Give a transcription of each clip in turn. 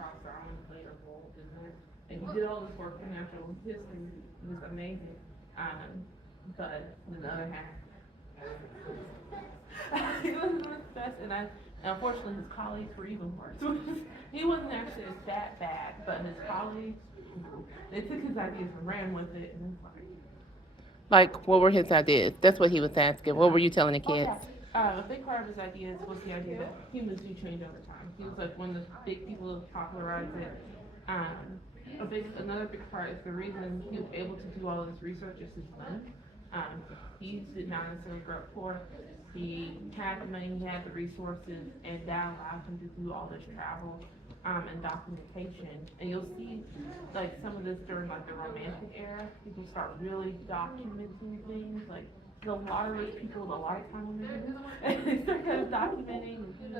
Charles Darwin played a role in that. And he did all this work in natural history. It was amazing. But on the other hand, he wasn't the best, and unfortunately his colleagues were even worse. He wasn't actually that bad, but his colleagues, they took his ideas and ran with it, and it's Like, what were his ideas? That's what he was asking. What were you telling the kids? a big part of his ideas was the idea that humans do change over time. He was like one of the big people who popularized it. Another big part is the reason he was able to do all this research is his money. He did not necessarily grow up poor. He had the money, he had the resources, and that allowed him to do all this travel and documentation. And you'll see like some of this during like the Romantic era. People start really documenting things. Like a lot of rich people with a lifetime on their hands, and they start kind of documenting and doing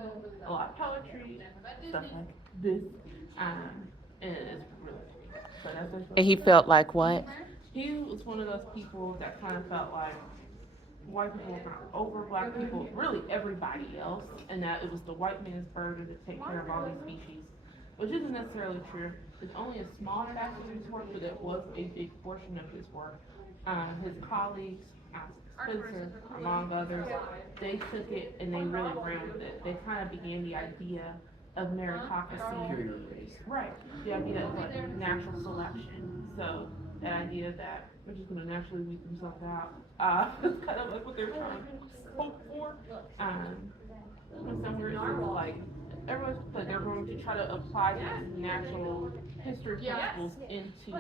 a lot of poetry, stuff like this. And it's really so that's And he felt like what? he was one of those people that kind of felt like white people were kind of over black people, really everybody else, and that it was the white man's burden to take care of all these species, which isn't necessarily true. It's only a small factor of his work, but it was a big portion of his work. His colleagues, Spencer, among others, they took it and they really ran with it. They kind of began the idea of meritocracy. Right. The idea of like natural selection. So that idea that we're just gonna naturally weed themselves out. It's kind of like what they're trying to hope for. In some weird sense, like everyone's like they're going to try to apply these natural history principles into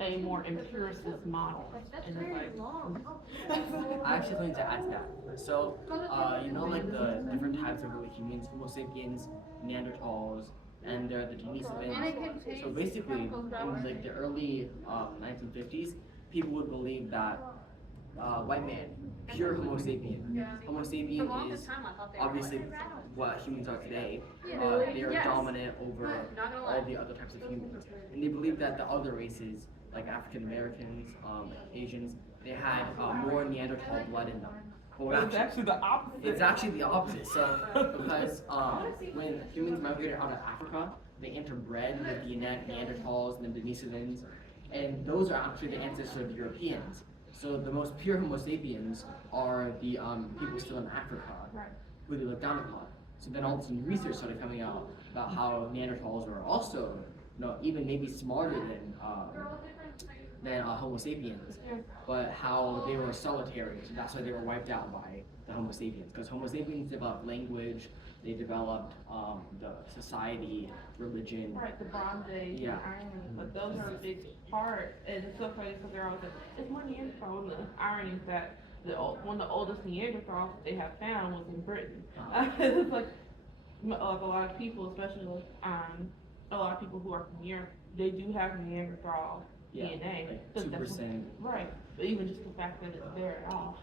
a more empiricist model. And it's like I actually wanted to add to that. So, like the different types of early humans, Homo sapiens, Neanderthals, and the Denisovans. So basically, in like the early 1950s, people would believe that white man, pure Homo sapien. Homo sapien is obviously what humans are today. They are dominant over all the other types of humans, and they believe that the other races, like African Americans, Asians, they had more Neanderthal blood in them. But it's actually the opposite. It's actually the opposite. So, because when humans migrated out of Africa, they interbred with the Neanderthals and the Denisovans, and those are actually the ancestors of the Europeans. So the most pure Homo sapiens are the people still in Africa, who they look down upon. So then all of a sudden research started coming out about how Neanderthals were also, even maybe smarter than Homo sapiens, but how they were solitary. So that's why they were wiped out by the Homo sapiens. Because Homo sapiens developed language, they developed the society, religion. Right, the Bronze Age, the Iron, but those are a big part. And it's so funny because they're always like, it's more Neanderthal. And the irony is that one of the oldest Neanderthals they have found was in Britain. It's like a lot of people, especially a lot of people who are from Europe, they do have Neanderthal DNA. Like 2%. Right, but even just the fact that it's there at all.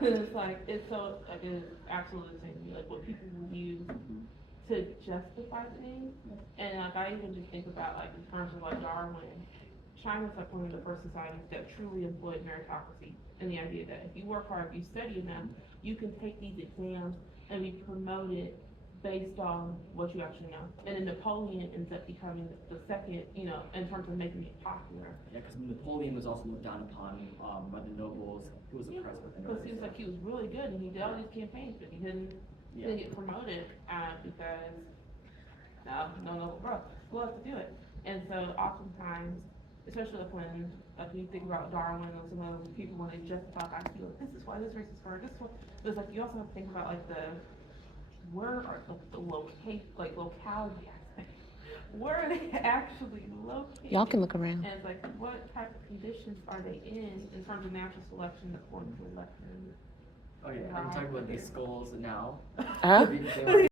It's like, it's so, like, it's absolutely insane, like, what people will use to justify things. And, like, I even just think about, like, in terms of, like, Darwin, China's, like, one of the first societies that truly employed meritocracy, and the idea that if you work hard, if you study enough, you can take these exams and be promoted based on what you actually know. And then Napoleon ends up becoming the second, in terms of making it popular. Yeah, because Napoleon was also looked down upon by the nobles. He was oppressed by the nobles. Because he was like, he was really good and he did all these campaigns, but he didn't get promoted because no noble bro who else to do it. And so oftentimes, especially when you think about Darwin and some of those people when they justify, I feel like this is why this race is first, this is what, but it's like you also have to think about like where are the locality aspect. Where are they actually located? Y'all can look around. And it's like, what type of conditions are they in terms of natural selection according to elections? Okay, I'm talking about these skulls now. Huh? They were